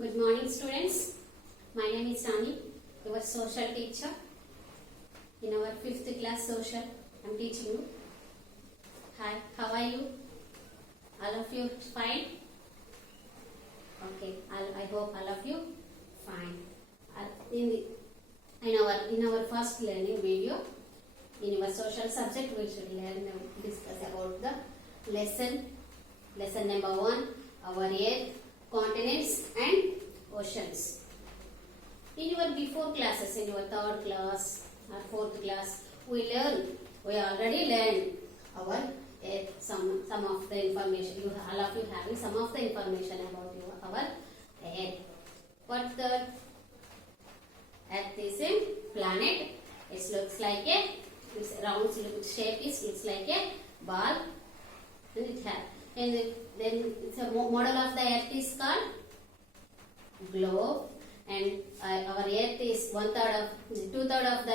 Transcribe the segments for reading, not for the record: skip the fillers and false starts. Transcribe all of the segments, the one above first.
Good morning, students. My name is Rani, your social teacher. In our 5th class social, I am teaching you. Hi, how are you? All of you fine? Okay, I hope all of you fine. In our first learning video, in our social subject, we should discuss about the lesson number 1, our earth, continents and oceans. In your before classes, in your 3rd class or 4th class, we already learned our earth, some of the information. All of you having some of the information about our earth. What the earth is a planet. It looks like its round shape looks like a ball, and then it's a model of the earth is called globe, and our earth is 2/3 of the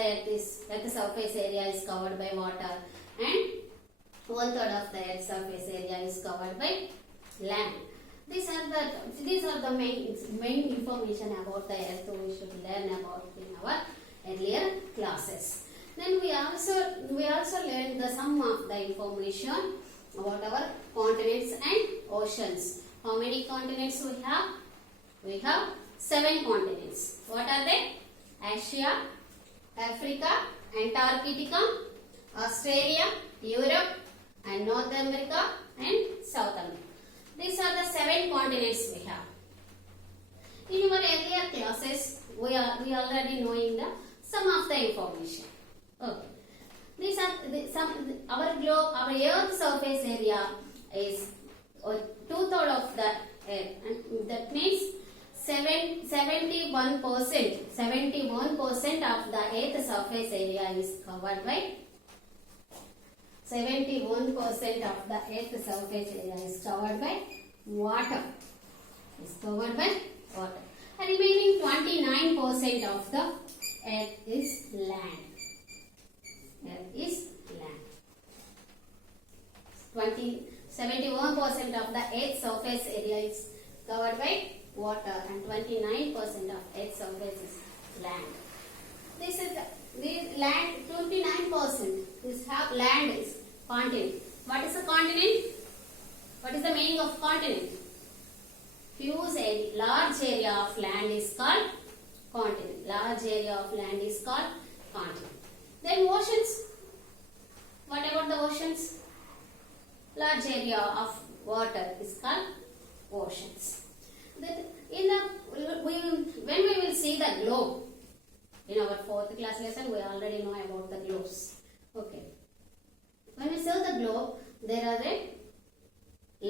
earth surface area is covered by water, and 1/3 of the earth surface area is covered by land. These are the main information about the earth we should learn about in our earlier classes. Then we also learned some of the information about our continents and oceans. How many continents we have? We have 7 continents. What are they? Asia, Africa, Antarctica, Australia, Europe, and North America and South America. These are the 7 continents we have. In our earlier classes, we already knowing some of the information. Okay. These are our globe, our Earth surface area is 2/3 of the Earth, and that means 71% of the Earth surface area is covered by 71% of the Earth surface area is covered by water. And remaining 29% of the Earth is land. 71% of the Earth's surface area is covered by water, and 29% of Earth's surface is land. This is the land. 29% land is continent. What is a continent? What is the meaning of continent? Large area of land is called continent. Large area of land is called continent. Then oceans. What about the oceans? Large area of water is called oceans. When we will see the globe, in our 4th class lesson, we already know about the globes. Okay. When we see the globe, there are the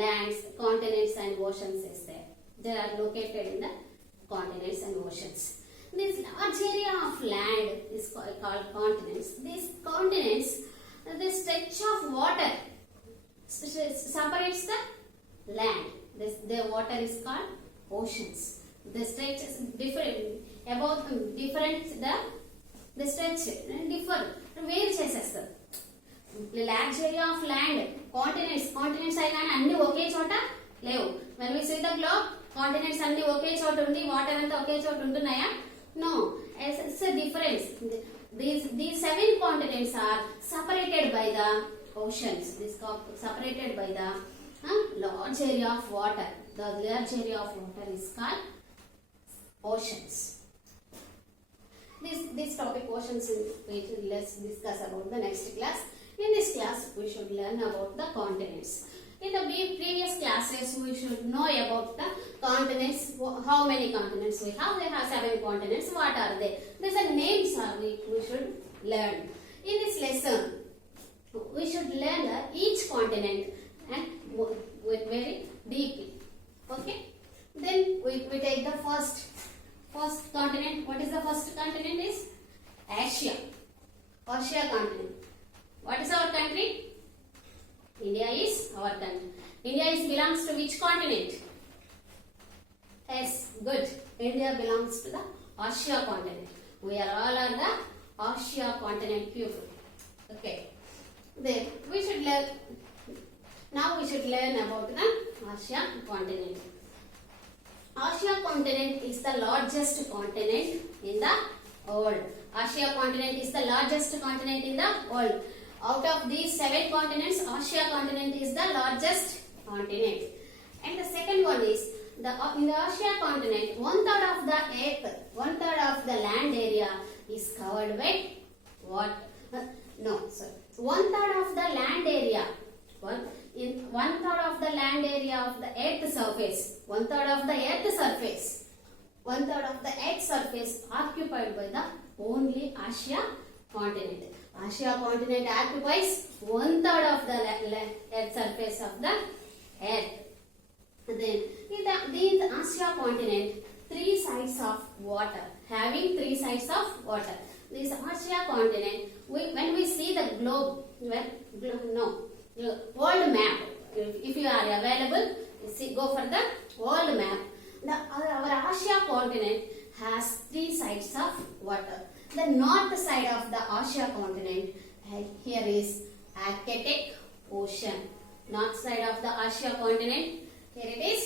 lands, continents and oceans is there. They are located in the continents and oceans. This large area of land is called continents. These continents, the stretch of water separates the land. The water is called oceans. The stretch is different. The stretch differ. Where చేసేస్తారు. Large area of land, continents అయినా అన్ని ఒకే చోట లేవు. When we see the globe, continents అన్ని ఒకే చోట ఉంది, water అంతా ఒకే చోట ఉంటున్నాయా? No, it's a difference. These 7 continents are separated by the oceans. Separated by the large area of water. The large area of water is called oceans. This topic oceans, let's discuss about the next class. In this class, we should learn about the continents. In the previous classes, we should know about the continents. How many continents we have? We have 7 continents. What are they? These are names we should learn. In this lesson, we should learn each continent and very deeply. Okay? Then we take the first continent. What is the first continent? Is Asia. Asia continent. What is our country? India is our country. India belongs to which continent? Yes, good. India belongs to the Asia continent. We are all the Asia continent people. Okay. Then we should learn. Now we should learn about the Asia continent. Asia continent is the largest continent in the world. Asia continent is the largest continent in the world. Out of these 7 continents, Asia continent is the largest continent. And the second one is in the Asia continent, 1/3 of the earth, 1/3 of the land area is covered with what? No, sorry. 1/3 of the land area. 1/3 of the land area of the earth surface. 1/3 of the earth surface. 1/3 of the earth surface occupied by the only Asia continent. Asia continent occupies 1/3 of the earth surface of the earth. Then in the Asia continent, 3 sides of water, having 3 sides of water. This Asia continent, when we see the globe, world map, if you are available, go for the world map. Our Asia continent has 3 sides of water. The north side of the Asia continent, here is Arctic Ocean. North side of the Asia continent, here it is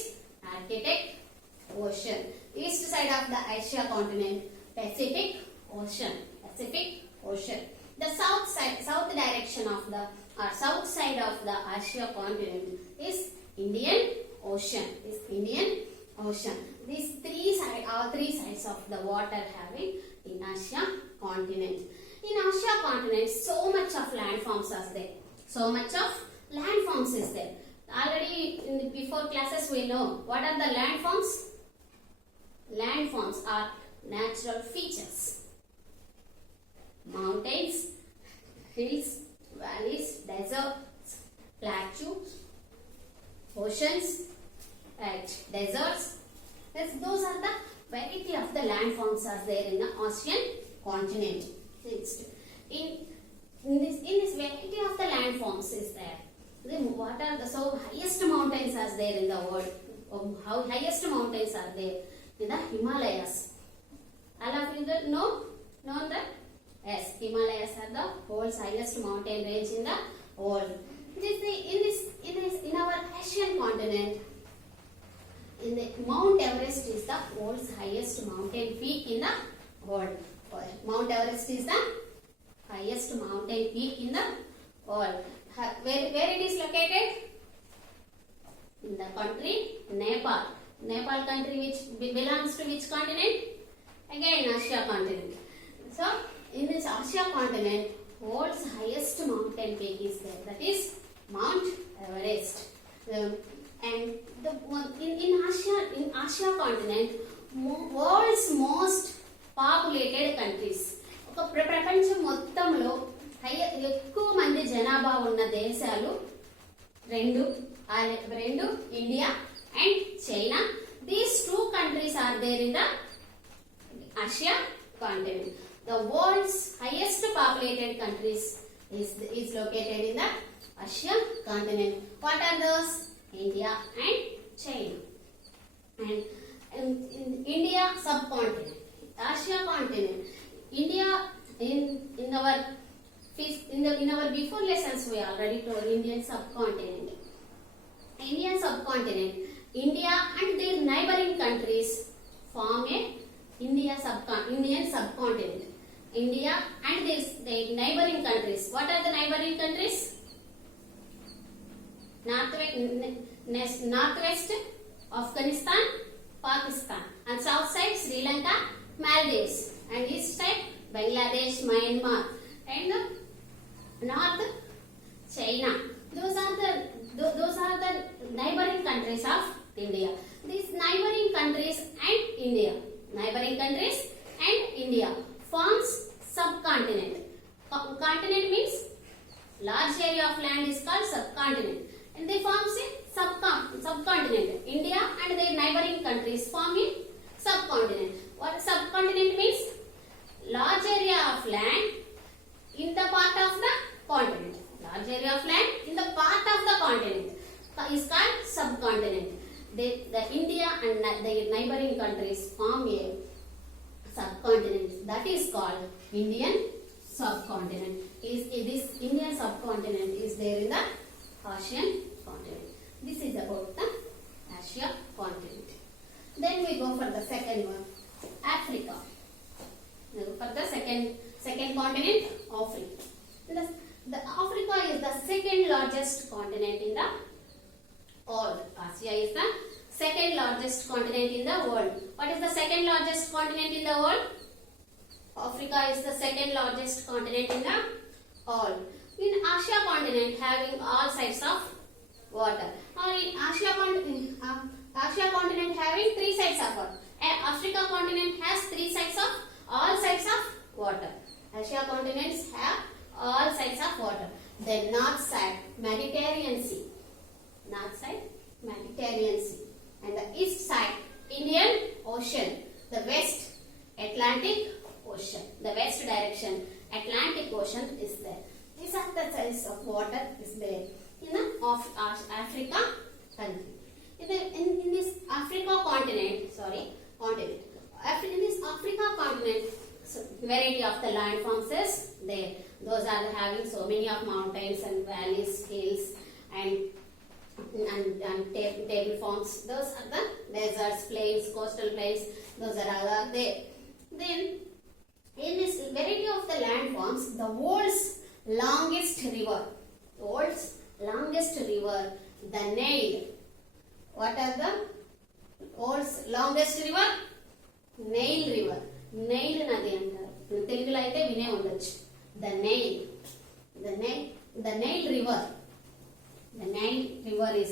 Arctic Ocean. East side of the Asia continent, Pacific Ocean. Pacific Ocean. The south direction of the south side of the Asia continent is Indian Ocean. These 3 sides of the water having in Asia continent. In Asia continent, so much of landforms are there. So much of landforms is there. Already in the before classes we know what are the landforms. Landforms are natural features. Mountains, hills, valleys, deserts, plateaus, oceans, deserts. Those are the variety of the landforms are there in the Asian continent. In this variety of the landforms is there. What are the highest mountains are there in the world? How highest mountains are there in the Himalayas? All of you know that? Yes, Himalayas are the world's highest mountain range in the world. In our Asian continent, Mount Everest is the world's highest mountain peak in the world. Mount Everest is the highest mountain peak in the world. Where it is located? In the country Nepal. Nepal country which belongs to which continent? Again Asia continent. So in this Asia continent, world's highest mountain peak is there. That is Mount Everest. And in Asia continent, world's most populated countries. ప్రపంచం మొత్తంలో ఎక్కువ మంది జనాభా ఉన్న దేశాలు రెండు India and China. These 2 countries are there in the Asia continent. The world's highest populated countries is located in the Asia continent. What are those? India and China. And in India subcontinent, Asia continent, India in our before lessons we already told Indian subcontinent. Indian subcontinent, India and their neighboring countries form a Indian subcontinent. India and their neighboring countries. What are the neighboring countries? Northwest Afghanistan, Pakistan, and south side Sri Lanka, Maldives, and east side Bangladesh, Myanmar, and north China. Those are the neighboring countries of India. These neighboring countries and India forms subcontinent. Continent means large area of land is called subcontinent, and they forms a subcontinent. India and their neighboring countries form a subcontinent. What subcontinent means? Large area of land in the part of the continent. Large area of land in the part of the continent is called subcontinent. The India and the neighboring countries form a subcontinent that is called Indian subcontinent. This Indian subcontinent is there in the Asian continent. This is about the Asia continent. Then we go for the second one, Africa. Now for the second continent, Africa. The Africa is the second largest continent in the world. Asia is the second largest continent in the world. What is the second largest continent in the world? Africa is the second largest continent in the world. In Asia continent having all sides of water. Or in Asia continent having three sides of water. Africa continent has three sides of all sides of water. Asia continents have all sides of water. The north side, Mediterranean Sea. North side, Mediterranean Sea. And the east side, Indian Ocean. The west, Atlantic Ocean. The west direction, Atlantic Ocean is there. These are the sides of water is there in the Africa country. In this Africa continent, in this Africa continent, variety of the landforms is there. Those are having so many of mountains and valleys, hills, and table forms. Those are the deserts, plains, coastal plains. Those are all there. Then, in this variety of the landforms, the world's longest river, the Nile. What are the world's longest river? Nile river. Nile nadi antaru. Telugulo aithe vine undachchu. The Nile river. The Nile river is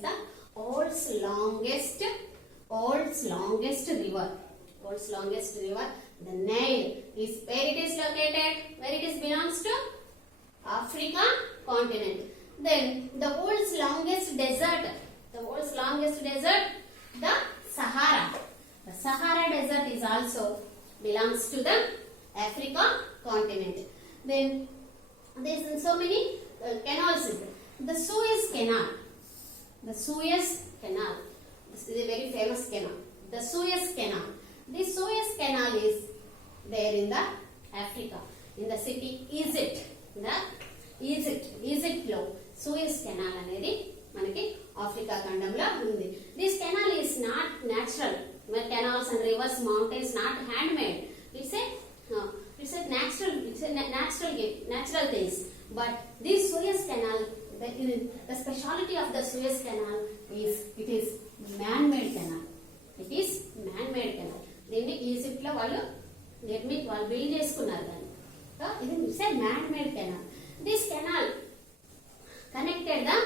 the world's longest river. World's longest river. The Nile is where it is located? Where it is belongs to? Africa continent. Then the world's longest desert. The Sahara. The Sahara desert is also belongs to the Africa continent. Then there is so many canals. The Suez Canal. This is a very famous canal. The Suez Canal. This Suez Canal is there in the Africa, in the city Egypt. Egypt lo Suez Canal anedi manaki Africa kandamlo undi. This canal is not natural. Canals and rivers, mountains not handmade. It's a natural things. But this Suez Canal, the speciality of the Suez Canal is it is man-made canal. దీన్ని Egypt లో వాళ్ళు build చేసుకున్నారు దాన్ని. ఇది man-made canal. This canal connected the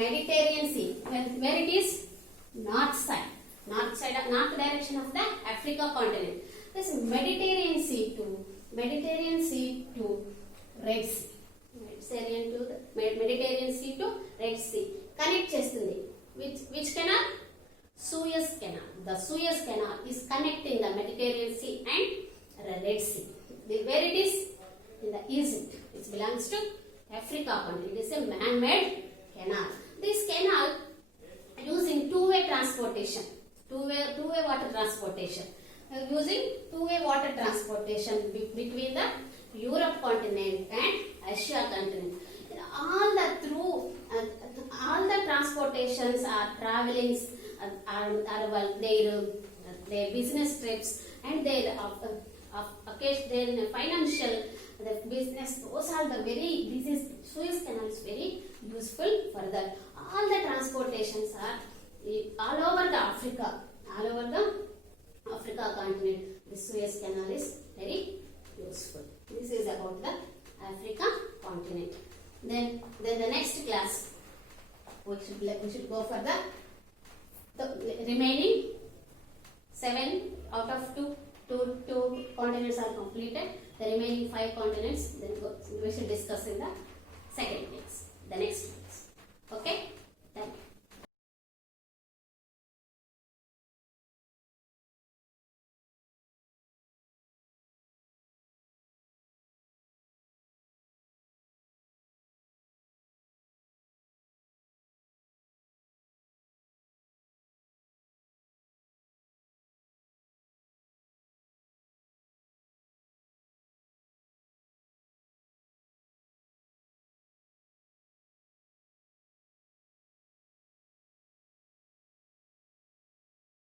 Mediterranean Sea, where it is north direction of the Africa continent. This Mediterranean Sea to Red Sea. Mediterranean Sea to Red Sea connect చేస్తుంది. Which canal? Suez Canal. The Suez Canal is connecting the Mediterranean Sea and Red Sea. Where it is? In the Egypt. It belongs to Africa continent. It is a man-made canal. This canal using two-way transportation. Two-way water transportation. Using two-way water transportation between the Europe continent and Asia continent. All the transportations are travelings, their business trips and their financial business. Those are the Suez Canal is very useful for that. All the transportations are all over the Africa continent. The Suez Canal is very useful. This is about the Africa continent. Then the next class we should go for the remaining 7 out of 2 continents are completed. The remaining 5 continents then we should discuss in the second class, the next class. Okay.